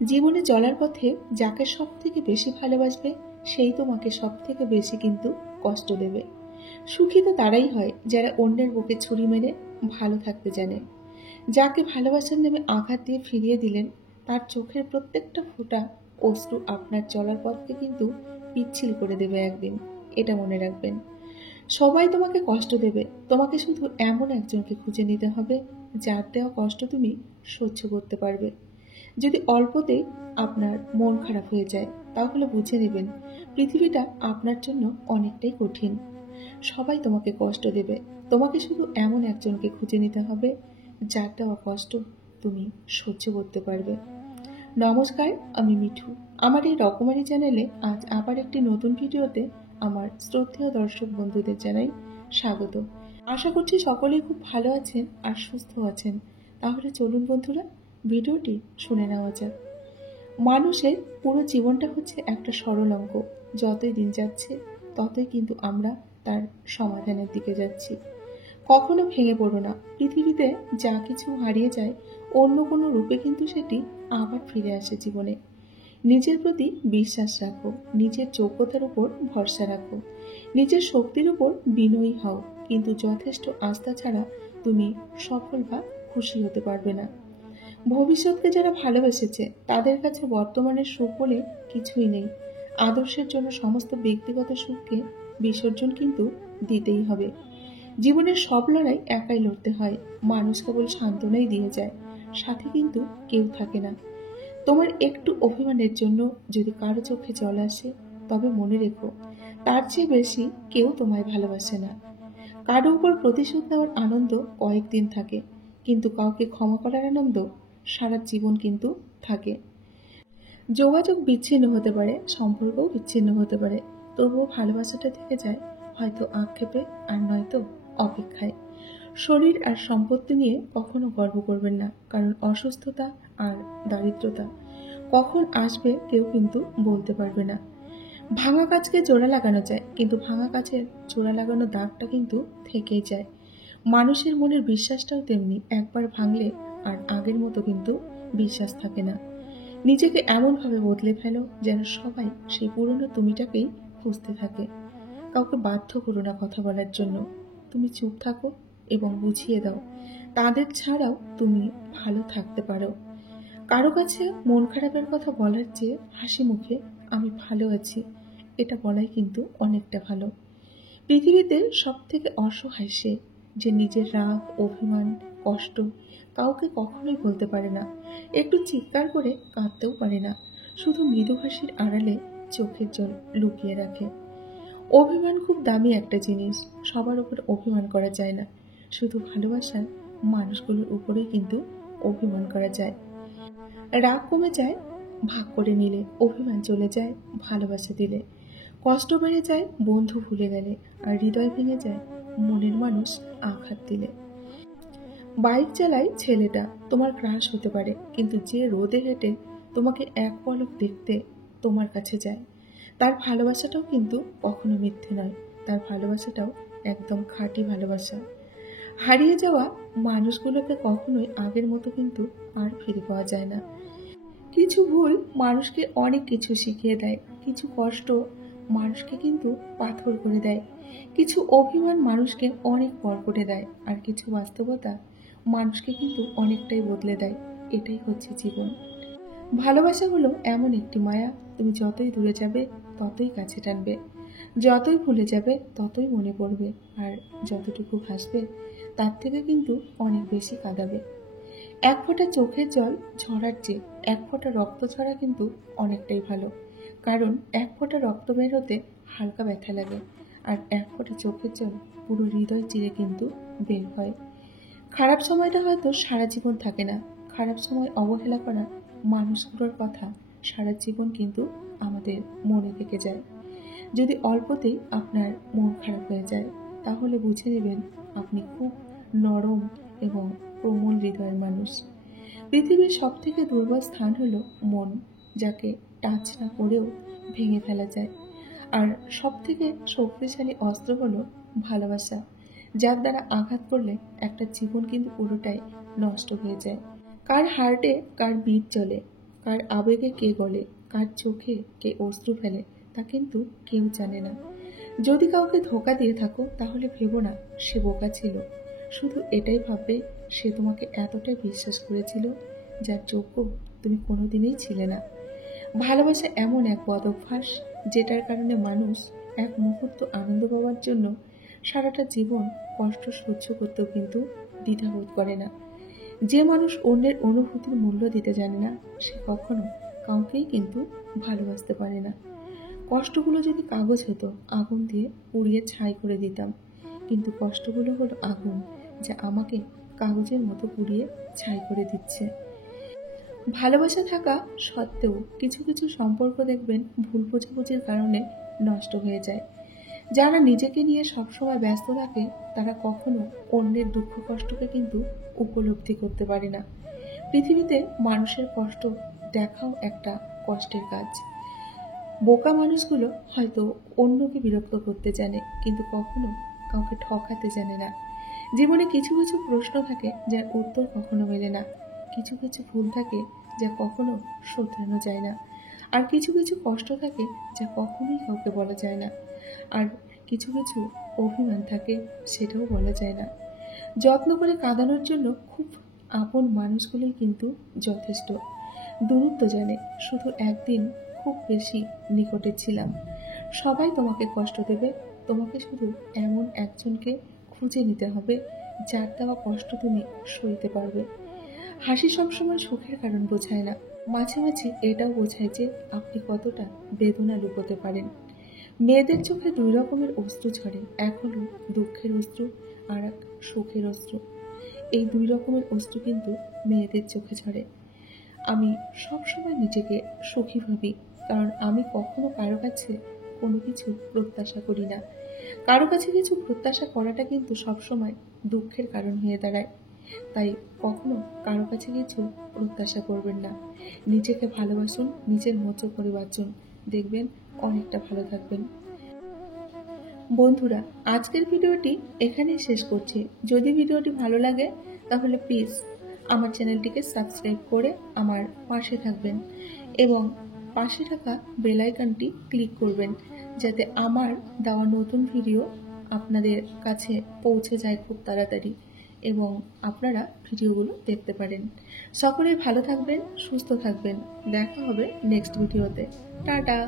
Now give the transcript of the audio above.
জীবনে চলার পথে যাকে সব থেকে বেশি ভালোবাসবে সেই তোমাকে সব থেকে বেশি কিন্তু কষ্ট দেবে। সুখী তো তারাই হয় যারা অন্যের বুকে ছুরি মেরে ভালো থাকতে জানে। যাকে ভালোবাসার নামে আঘাত দিয়ে ফিরিয়ে দিলেন, তার চোখের প্রত্যেকটা ফোঁটা অশ্রু আপনার চলার পথকে কিন্তু পিচ্ছিল করে দেবে একদিন। এটা মনে রাখবেন। সবাই তোমাকে কষ্ট দেবে, তোমাকে শুধু এমন একজনকে খুঁজে নিতে হবে যার দেওয়া কষ্ট তুমি সহ্য করতে পারবে। যদি অল্পতেই আপনার মন খারাপ হয়ে যায়, তাহলে বুঝে নেবেন পৃথিবীটা আপনার জন্য অনেকটাই কঠিন। সবাই তোমাকে কষ্ট দেবে, তোমাকে শুধু এমন একজনকে খুঁজে নিতে হবে যার দেওয়া কষ্ট তুমি সহ্য করতে পারবে। নমস্কার, আমি মিঠু। আমার এই রকমারি চ্যানেলে আজ আবার একটি নতুন ভিডিওতে আমার শ্রদ্ধেয় দর্শক বন্ধুদের জানাই স্বাগত। আশা করছি সকলেই খুব ভালো আছেন আর সুস্থ আছেন। তাহলে চলুন বন্ধুরা, ভিডিওটি শুনে নেওয়া যাক। মানুষের পুরো জীবনটা হচ্ছে একটা সরল অঙ্ক। যতই দিন যাচ্ছে ততই কিন্তু আমরা তার সমাধানের দিকে যাচ্ছি। কখনো ভেঙে পড়ো না। পৃথিবীতে যা কিছু হারিয়ে যায়, অন্য কোনো রূপে কিন্তু সেটি আবার ফিরে আসে জীবনে। নিজের প্রতি বিশ্বাস রাখো, নিজের যোগ্যতার উপর ভরসা রাখো, নিজের শক্তির উপর বিনয়ী হও। কিন্তু যথেষ্ট আস্থা ছাড়া তুমি সফল বা খুশি হতে পারবে না। ভবিষ্যৎকে যারা ভালোবেসেছে তাদের কাছে বর্তমানের সুখ বলে কিছুই নেই। আদর্শের জন্য সমস্ত ব্যক্তিগত সুখকে বিসর্জন কিন্তু দিতেই হবে। জীবনের সব লড়াই একাই লড়তে হয়। মানুষ কেবল সান্ত্বনাই দিয়ে যায়, সাথে কিন্তু কেউ থাকে না। তোমার একটু অভিমানের জন্য যদি কারো চোখে জল আসে, তবে মনে রেখো তার চেয়ে বেশি কেউ তোমায় ভালোবাসে না। কারো উপর প্রতিশোধ নেওয়ার আনন্দ কয়েকদিন থাকে, কিন্তু কাউকে ক্ষমা করার আনন্দ সারা জীবন কিন্তু থাকে। যোগাযোগ বিচ্ছিন্ন হতে পারে, সম্পর্কও বিচ্ছিন্ন হতে পারে, তবুও ভালোবাসাটা থেকে যায় হয়তো আক্ষেপে আর নয়তো অপেক্ষায়। শরীর আর সম্পত্তি নিয়ে কখনো গর্ব করবেন না, কারণ অসুস্থতা আর দারিদ্রতা কখন আসবে কেউ কিন্তু বলতে পারবে না। ভাঙা কাঁচকে জোড়া লাগানো যায়, কিন্তু ভাঙা কাঁচের জোড়া লাগানো দাগটা কিন্তু থেকেই যায়। মানুষের মনের বিশ্বাসটাও তেমনি, একবার ভাঙলে আর আগের মতো কিন্তু বিশ্বাস থাকে না। নিজেকে এমনভাবে বদলে ফেলো যেন সবাই সেই পুরনো তুমিটাকেই খুঁজতে থাকে। কাউকে বাধ্য করো না কথা বলার জন্য। তুমি চুপ থাকো এবং বুঝিয়ে দাও তাদের ছাড়াও তুমি ভালো থাকতে পারো। কারো কাছে মন খারাপের কথা বলার চেয়ে হাসি মুখে আমি ভালো আছি এটা বলাই কিন্তু অনেকটা ভালো। পৃথিবীতে সব থেকে অসহায় সে, যে নিজের রাগ, অভিমান, কষ্ট কাউকে কখনোই বলতে পারে না, একটু চিৎকার করে কাঁদতেও পারে না, শুধু মৃদু হাসির আড়ালে চোখের জল লুকিয়ে রাখে। অভিমান খুব দামি একটা জিনিস, সবার উপর অভিমান করা যায় না। শুধু ভালোবাসার মানুষগুলোর উপরেই কিন্তু অভিমান করা যায়। রাগ কমে যায় ভাগ করে নিলে, অভিমান চলে যায় ভালোবাসা দিলে, কষ্ট বেড়ে যায় বন্ধু ভুলে গেলে, আর হৃদয় ভেঙে যায় মনের মানুষ আঘাত দিলে। বাইক চালায় ছেলেটা তোমার ক্রাশ হতে পারে, কিন্তু যে রোদে হেঁটে তোমাকে এক পলক দেখতে তোমার কাছে যায়, তার ভালোবাসাটাও কিন্তু কখনো মিথ্যে নয়। তার ভালোবাসাটাও একদম খাঁটি ভালোবাসা। হারিয়ে যাওয়া মানুষগুলোকে কখনোই আগের মতো কিন্তু আর ফিরে পাওয়া যায় না। কিছু ভুল মানুষকে অনেক কিছু শিখিয়ে দেয়, কিছু কষ্ট মানুষকে কিন্তু পাথর করে দেয়, কিছু অভিমান মানুষকে অনেক পর করে দেয়, আর কিছু বাস্তবতা মানুষকে কিন্তু অনেকটাই বদলে দেয়। এটাই হচ্ছে জীবন। ভালোবাসা হলো এমন একটি মায়া, তুমি যতই দূরে যাবে ততই কাছে টানবে, যতই ভুলে যাবে ততই মনে পড়বে, আর যতটুকু হাসবে তার থেকে কিন্তু অনেক বেশি কাঁদাবে। এক ফোঁটা চোখের জল ঝরার চেয়ে এক ফোঁটা রক্ত ঝরা কিন্তু অনেকটাই ভালো, কারণ এক ফোঁটা রক্ত বের হতে হালকা ব্যথা লাগে, আর এক ফোঁটা চোখের জল পুরো হৃদয় চিরে কিন্তু বের হয়। খারাপ সময়টা হয়তো সারা জীবন থাকে না, খারাপ সময় অবহেলা করা মানুষগুলোর কথা সারা জীবন কিন্তু আমাদের মনে থেকে যায়। যদি অল্পতেই আপনার মন খারাপ হয়ে যায়, তাহলে বুঝে নেবেন আপনি খুব নরম এবং প্রমল হৃদয়ের মানুষ। পৃথিবীর সব থেকে দুর্বল স্থান হলো মন, যাকে টাচ না করেও ভেঙে ফেলা যায়। আর সব থেকে শক্তিশালী অস্ত্র হলো ভালোবাসা, যার দ্বারা আঘাত করলে একটা জীবন কিন্তু পুরোটাই নষ্ট হয়ে যায়। কার হার্টে কার বিট চলে, কার আবেগে কে গলে, কার চোখে কে অশ্রু ফেলে তা কিন্তু কেউ জানে না। যদি কাউকে ধোঁকা দিয়ে থাকো তাহলে ভেবো না সে বোকা ছিল, শুধু এটাই ভাববে সে তোমাকে এতটাই বিশ্বাস করেছিল যার যোগ্য তুমি কোনোদিনই ছিলে না। ভালোবাসা এমন এক বদ অভ্যাস যেটার কারণে মানুষ এক মুহূর্ত আনন্দ পাওয়ার জন্য সারাটা জীবন কষ্ট সহ্য করতেও কিন্তু দ্বিধাবোধ করে না। যে মানুষ অন্যের অনুভূতির মূল্য দিতে জানে না সে কখনো কাউকেই কিন্তু ভালোবাসতে পারে না। কষ্টগুলো যদি কাগজ হতো আগুন দিয়ে পুড়িয়ে ছাই করে দিতাম, কিন্তু কষ্টগুলো হলো আগুন যা আমাকে কাগজের মতো পুড়িয়ে ছাই করে দিচ্ছে। ভালোবাসা থাকা সত্ত্বেও কিছু কিছু সম্পর্ক দেখবেন ভুল বোঝাবুঝির কারণে নষ্ট হয়ে যায়। যারা নিজেকে নিয়ে সবসময় ব্যস্ত থাকে তারা কখনো অন্যের দুঃখ কষ্টকে কিন্তু উপলব্ধি করতে পারে না। পৃথিবীতে মানুষের কষ্ট দেখাও একটা কষ্টের কাজ। বোকা মানুষগুলো হয়তো অন্যকে বিরক্ত করতে জানে, কিন্তু কখনো কাউকে ঠকাতে জানে না। জীবনে কিছু কিছু প্রশ্ন থাকে যার উত্তর কখনো মেলে না, কিছু কিছু ভুল থাকে যা কখনো শোধরানো যায় না, আর কিছু কিছু কষ্ট থাকে যা কখনোই কাউকে বলা যায় না, আর কিছু কিছু অভিমান থাকে সেটাও বলা যায় না। যত্ন করে কাঁদানোর জন্য খুব আপন মানুষগুলোই কিন্তু যথেষ্ট। দূরত্ব জানে শুধু একদিন খুব বেশি নিকটে ছিলাম। সবাই তোমাকে কষ্ট দেবে, তোমাকে শুধু এমন একজনকে খুঁজে নিতে হবে যার দেওয়া কষ্ট তুমি সইতে পারবে। হাসি সবসময় সুখের কারণ বোঝায় না, মাঝে মাঝে এটাও বোঝায় যে আপনি কতটা বেদনা লুকোতে পারেন। মেয়েদের চোখে দুই রকমের অশ্রু ঝরে, এক হলো দুঃখের অশ্রু আর এক সুখের অশ্রু। এই দুই রকমের অশ্রু কিন্তু মেয়েদের চোখে ঝরে। আমি সবসময় নিজেকে সুখী ভাবি, কারণ আমি কখনো কারো কাছে কোনো কিছু প্রত্যাশা করি না। কারো কাছে কিছু প্রত্যাশা করাটা কিন্তু সবসময় দুঃখের কারণ হয়ে দাঁড়ায়। তাই কখনো কারো কাছে কিছু প্রত্যাশা করবেন না। নিজেকে ভালোবাসুন, নিজের মতো করে বাঁচুন, দেখবেন অনেকটা ভালো থাকবেন। বন্ধুরা, আজকের ভিডিওটি এখানেই শেষ করছি। যদি ভিডিওটি ভালো লাগে তাহলে প্লিজ আমার চ্যানেলটিকে সাবস্ক্রাইব করে আমার পাশে থাকবেন এবং পাশে থাকা বেল আইকনটি ক্লিক করবেন যাতে আমার দেওয়া নতুন ভিডিও আপনাদের কাছে পৌঁছে যায় খুব তাড়াতাড়ি এবং আপনারা ভিডিওগুলো দেখতে পারেন। সকলেই ভালো থাকবেন, সুস্থ থাকবেন। দেখা হবে নেক্সট ভিডিওতে। টাটা।